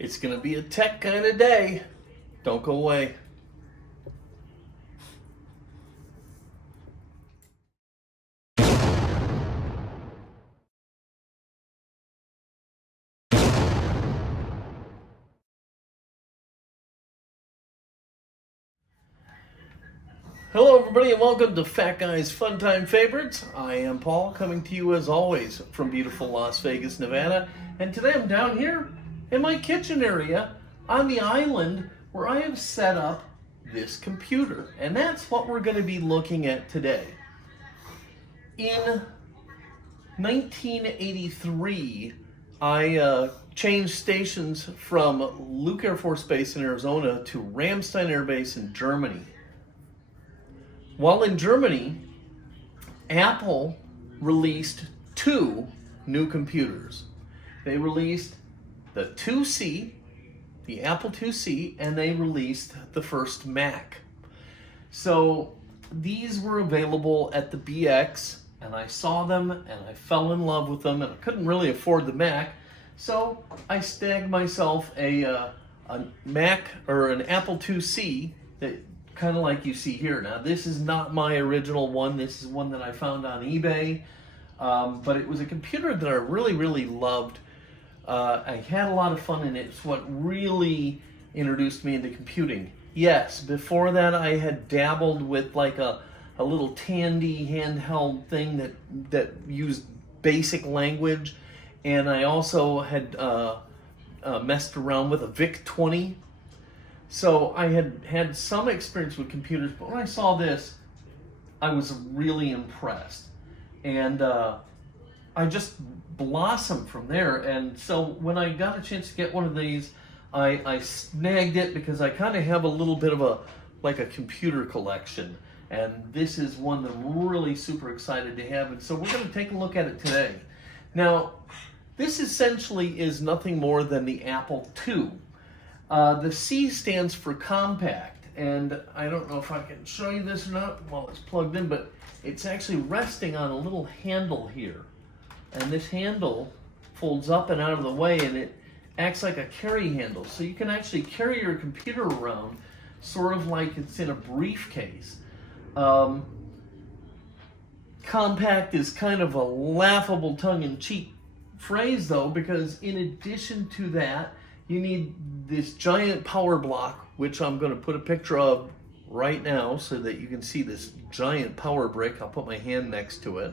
It's going to be a tech kind of day. Don't go away. Hello everybody and welcome to Fat Guy's Fun Time Favorites. I am Paul, coming to you as always from beautiful Las Vegas, Nevada. And today I'm down here in my kitchen area on the island where I have set up this computer. And that's what we're going to be looking at today. In 1983, I changed stations from Luke Air Force Base in Arizona to Ramstein Air Base in Germany. While in Germany, Apple released two new computers. They released the 2C, the Apple IIc, and they released the first Mac. So these were available at the BX, and I saw them and I fell in love with them, and I couldn't really afford the Mac, so I snagged myself a Mac or an Apple IIc that kind of like you see here. Now this is not my original one. This is one that I found on eBay, but it was a computer that I really loved. I had a lot of fun in it. It's what really introduced me into computing. Yes, before that I had dabbled with like a little Tandy handheld thing that used basic language, and I also had messed around with a VIC-20. So I had some experience with computers, but when I saw this, I was really impressed. And I just blossomed from there. And so when I got a chance to get one of these, I snagged it because I kind of have a little bit of a computer collection. And this is one that I'm really super excited to have. And so we're going to take a look at it today. Now, this essentially is nothing more than the Apple II. The C stands for compact, and I don't know if I can show you this or not while it's plugged in, but it's actually resting on a little handle here. And this handle folds up and out of the way, and it acts like a carry handle. So you can actually carry your computer around sort of like it's in a briefcase. Compact is kind of a laughable tongue-in-cheek phrase though, because in addition to that, you need this giant power block, which I'm going to put a picture of right now so that you can see this giant power brick. I'll put my hand next to it.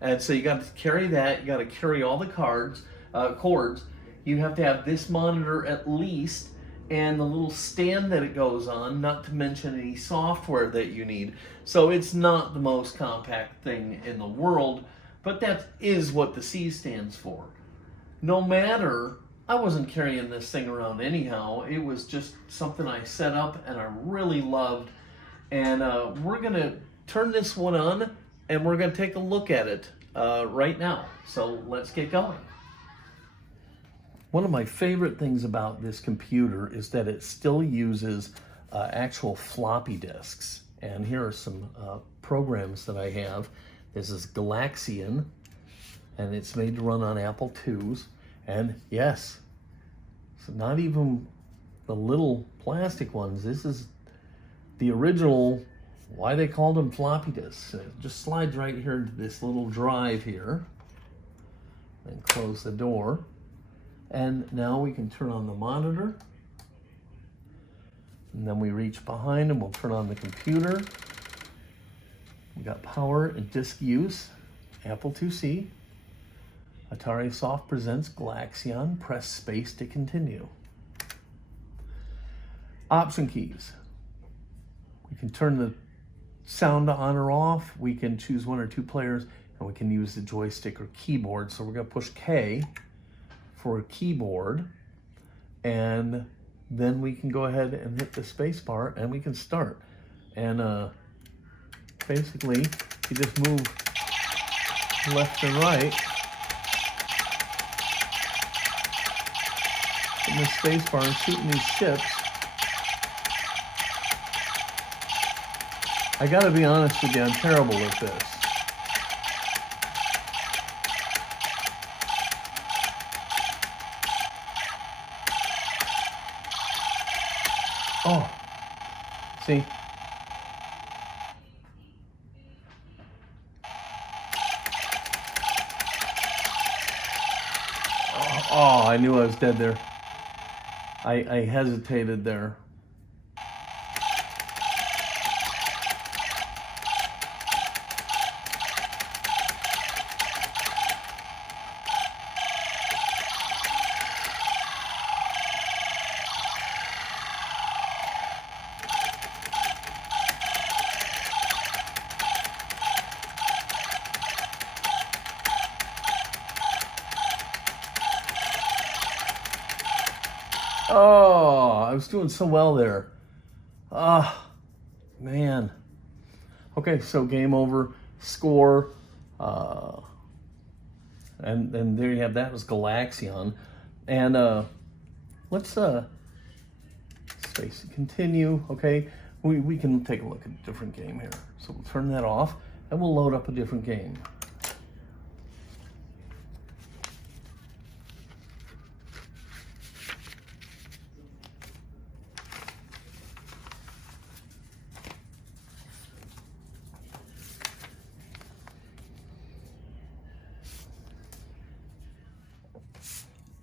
And so you got to carry that. You got to carry all the cords. You have to have this monitor at least, and the little stand that it goes on, not to mention any software that you need. So it's not the most compact thing in the world, but that is what the C stands for. No matter, I wasn't carrying this thing around anyhow. It was just something I set up and I really loved. And we're going to turn this one on and we're going to take a look at it right now. So let's get going. One of my favorite things about this computer is that it still uses actual floppy disks. And here are some programs that I have. This is Galaxian, and it's made to run on Apple IIs. And yes, so not even the little plastic ones. This is the original, why they called them floppy disks. It just slides right here into this little drive here. Then close the door. And now we can turn on the monitor. And then we reach behind and we'll turn on the computer. We got power and disk use, Apple IIc. Atari Soft presents Galaxian. Press space to continue. Option keys. We can turn the sound on or off. We can choose one or two players, and we can use the joystick or keyboard. So we're going to push K for a keyboard, and then we can go ahead and hit the space bar, and we can start. And basically, you just move left and right. In the space bar and shooting these ships. I gotta be honest with you, I'm terrible at this. Oh, see? Oh, I knew I was dead there. I hesitated there. Oh, I was doing so well there. Ah, man. Okay, so game over, score, and there you have that. It was Galaxion, and let's space continue. Okay, we can take a look at a different game here. So we'll turn that off, and we'll load up a different game.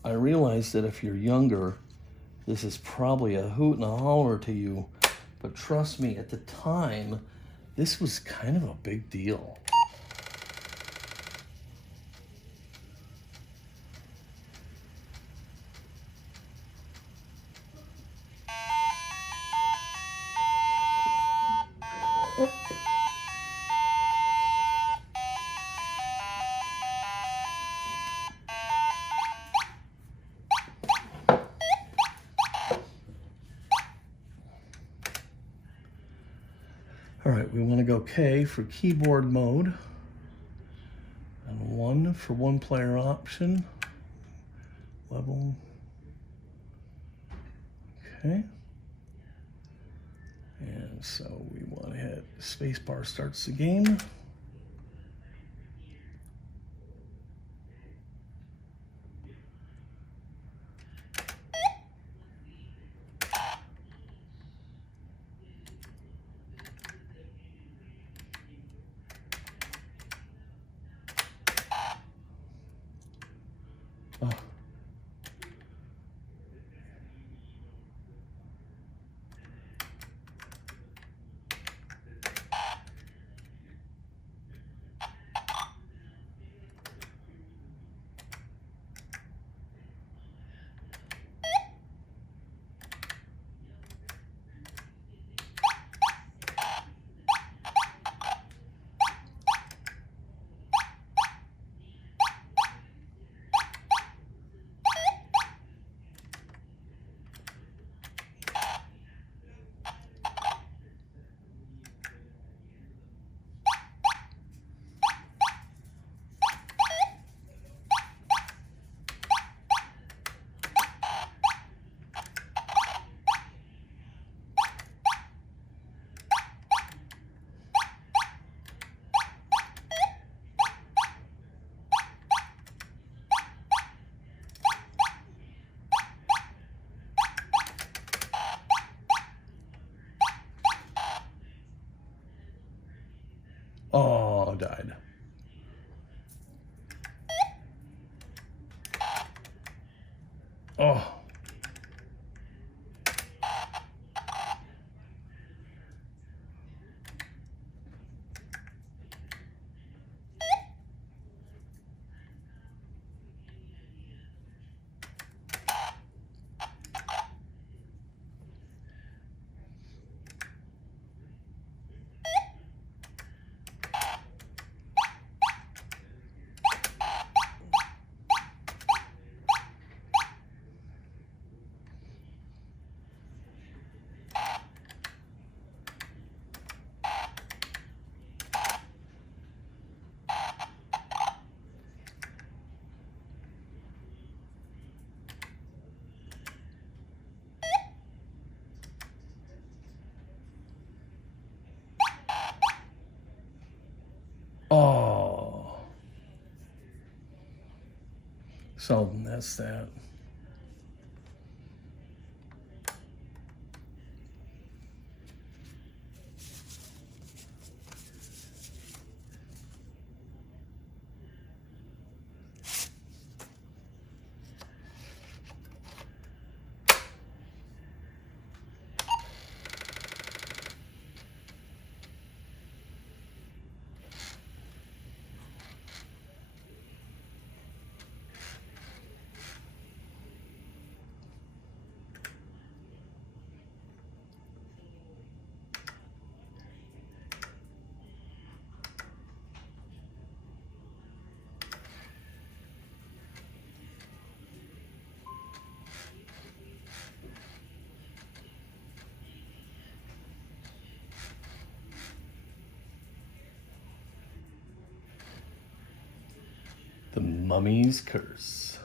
I realize that if you're younger, this is probably a hoot and a holler to you, but trust me, at the time, this was kind of a big deal. All right, we want to go K for keyboard mode, and 1 for one player option, level, okay. And so we want to hit spacebar starts the game. Oh. Oh, died. Oh. Oh. So that's that. The Mummy's Curse.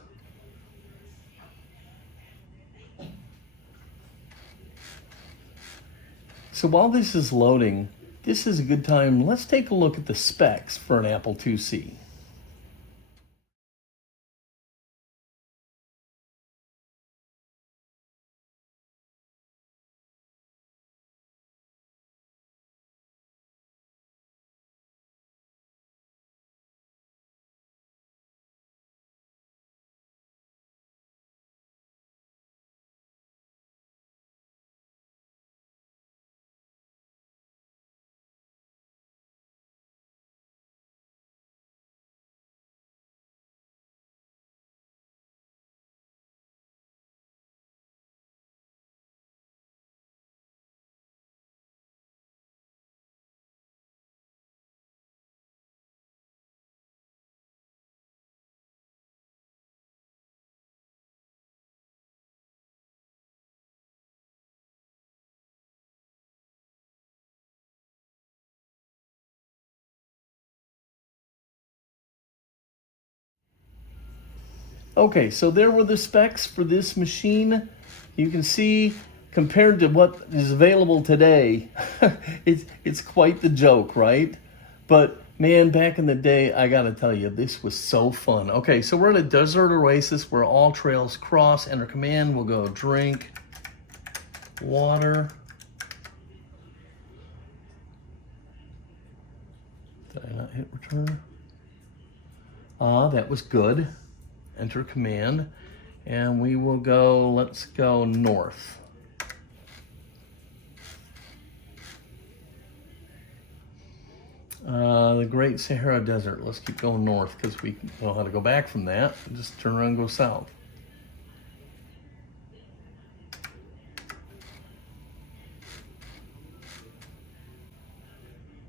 So while this is loading, this is a good time. Let's take a look at the specs for an Apple IIc. Okay, so there were the specs for this machine. You can see, compared to what is available today, it's quite the joke, right? But man, back in the day, I gotta tell you, this was so fun. Okay, so we're at a desert oasis where all trails cross. Enter command, we'll go drink water. Did I not hit return? That was good. Enter command, and we will go, let's go north. The Great Sahara Desert. Let's keep going north because we know how to go back from that. Just turn around and go south.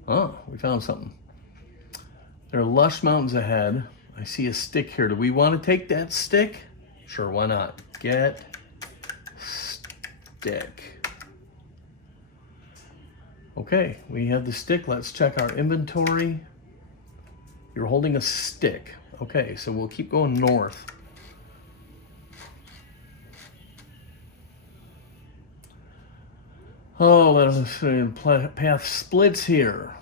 Oh, we found something. There are lush mountains ahead. I see a stick here. Do we want to take that stick? Sure, why not? Get stick. Okay, we have the stick. Let's check our inventory. You're holding a stick. Okay, so we'll keep going north. Oh, let us see. Path splits here.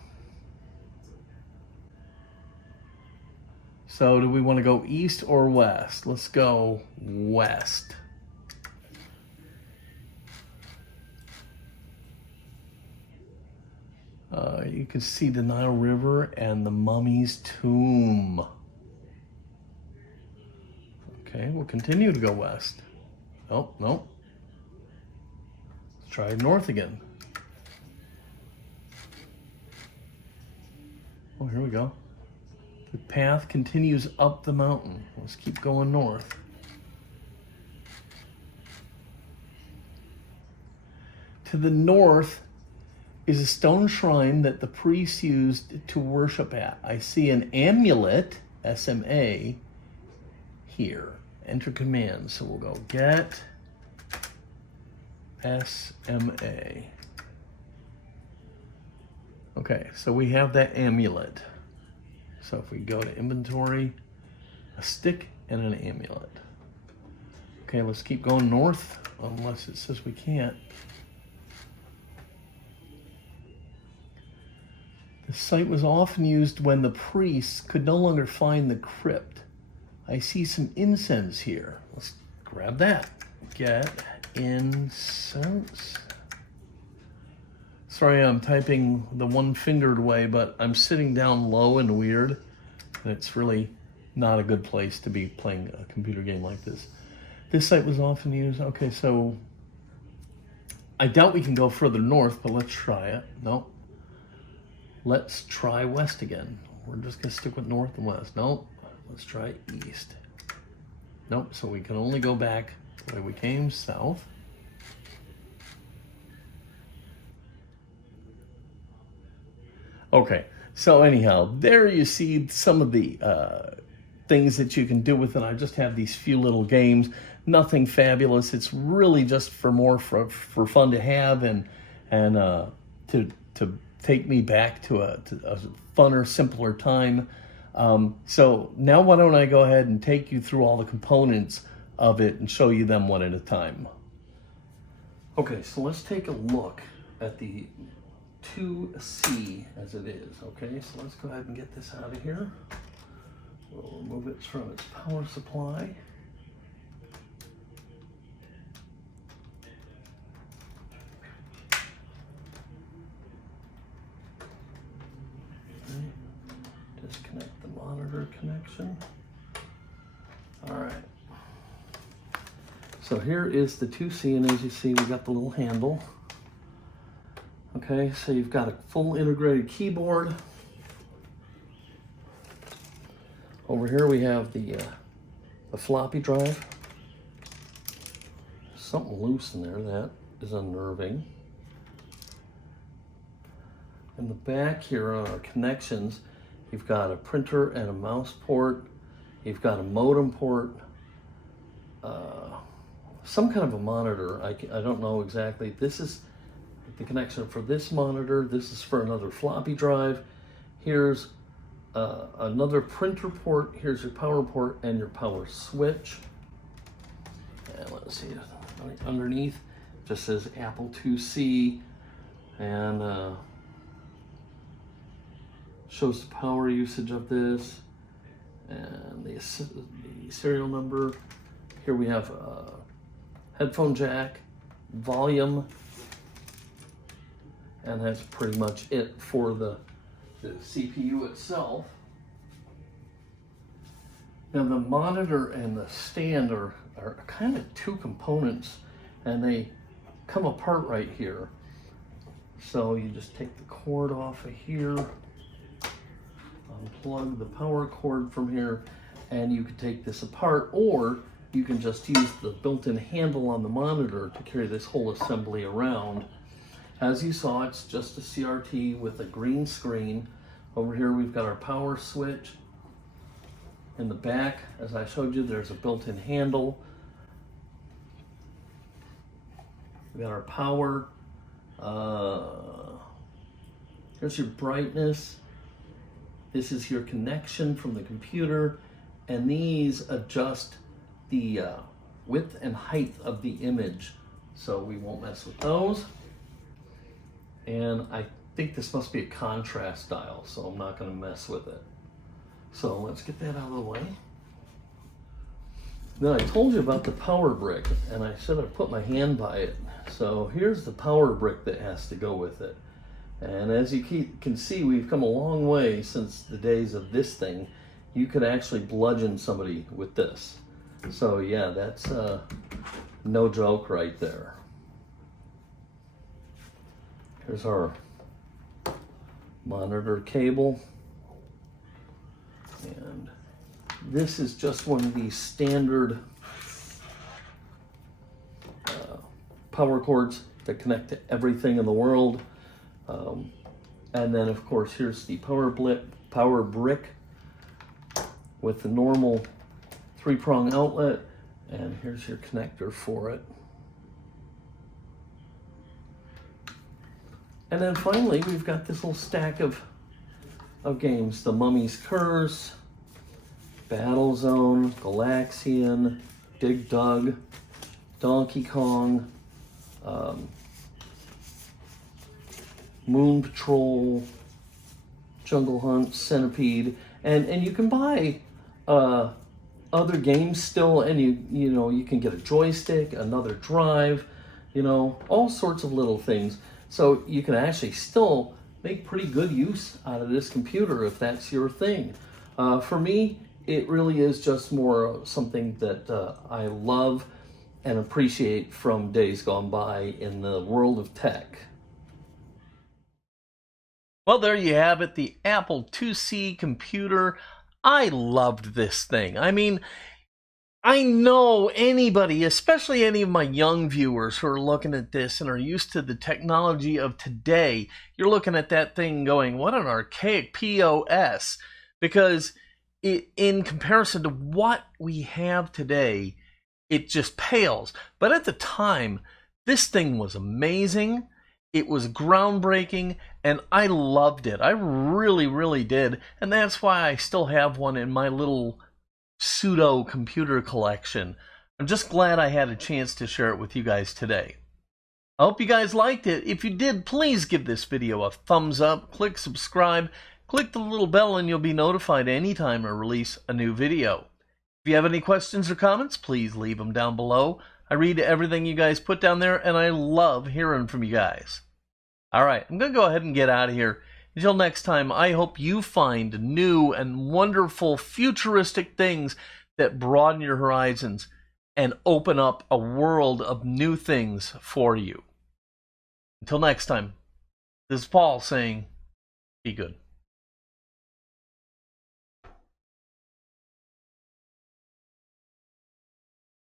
So do we want to go east or west? Let's go west. You can see the Nile River and the Mummy's Tomb. Okay, we'll continue to go west. Oh, no. Let's try north again. Oh, here we go. The path continues up the mountain. Let's keep going north. To the north is a stone shrine that the priests used to worship at. I see an amulet, SMA, here. Enter command. So we'll go get SMA. Okay, so we have that amulet. So if we go to inventory, a stick and an amulet. Okay, let's keep going north, unless it says we can't. The site was often used when the priests could no longer find the crypt. I see some incense here. Let's grab that. Get incense. Sorry, I'm typing the one-fingered way, but I'm sitting down low and weird. And it's really not a good place to be playing a computer game like this. This site was often used. Okay, so I doubt we can go further north, but let's try it. Nope. Let's try west again. We're just gonna stick with north and west. Nope. Let's try east. Nope, so we can only go back the way we came, south. Okay, so anyhow, there you see some of the things that you can do with it. I just have these few little games, nothing fabulous. It's really just for fun to have and to take me back to a funner, simpler time. So now why don't I go ahead and take you through all the components of it and show you them one at a time. Okay, so let's take a look at the 2C as it is. Okay, so let's go ahead and get this out of here. We'll remove it from its power supply. Disconnect the monitor connection. All right. So here is the 2C, and as you see, we got the little handle. Okay, so you've got a full integrated keyboard. Over here we have the floppy drive. Something loose in there, that is unnerving. In the back here on our connections, you've got a printer and a mouse port. You've got a modem port. Some kind of a monitor. I don't know exactly. This is the connection for this monitor. This is for another floppy drive. Here's another printer port. Here's your power port and your power switch. And let's see, underneath just says Apple 2C, and shows the power usage of this and the serial number. Here we have a headphone jack, volume, and that's pretty much it for the CPU itself. Now the monitor and the stand are kind of two components, and they come apart right here. So you just take the cord off of here, unplug the power cord from here, and you can take this apart, or you can just use the built-in handle on the monitor to carry this whole assembly around. As you saw, it's just a CRT with a green screen. Over here we've got our power switch. In the back, as I showed you, there's a built-in handle. We got our power. Here's your brightness. This is your connection from the computer, and these adjust the width and height of the image, so we won't mess with those. And I think this must be a contrast dial, so I'm not going to mess with it. So let's get that out of the way. Then I told you about the power brick, and I said I'd put my hand by it. So here's the power brick that has to go with it. And as you can see, we've come a long way since the days of this thing. You could actually bludgeon somebody with this. So yeah, that's no joke right there. Here's our monitor cable. And this is just one of these standard power cords that connect to everything in the world. And then of course here's the power brick with the normal 3-prong outlet, and here's your connector for it. And then finally we've got this little stack of games: the Mummy's Curse, Battle Zone, Galaxian, Dig Dug, Donkey Kong, Moon Patrol, Jungle Hunt, Centipede, and you can buy other games still, and you know you can get a joystick, another drive, you know, all sorts of little things. So you can actually still make pretty good use out of this computer if that's your thing. For me, it really is just more something that I love and appreciate from days gone by in the world of tech. Well, there you have it, the Apple IIc computer. I loved this thing. I mean, I know anybody, especially any of my young viewers who are looking at this and are used to the technology of today, you're looking at that thing going, what an archaic POS. Because in comparison to what we have today, it just pales. But at the time, this thing was amazing. It was groundbreaking, and I loved it. I really, really did. And that's why I still have one in my little pseudo computer collection. I'm just glad I had a chance to share it with you guys today. I hope you guys liked it. If you did, please give this video a thumbs up, click subscribe, click the little bell, and you'll be notified anytime I release a new video. If you have any questions or comments, please leave them down below. I read everything you guys put down there, and I love hearing from you guys. Alright, I'm going to go ahead and get out of here. Until next time, I hope you find new and wonderful futuristic things that broaden your horizons and open up a world of new things for you. Until next time, this is Paul saying, be good.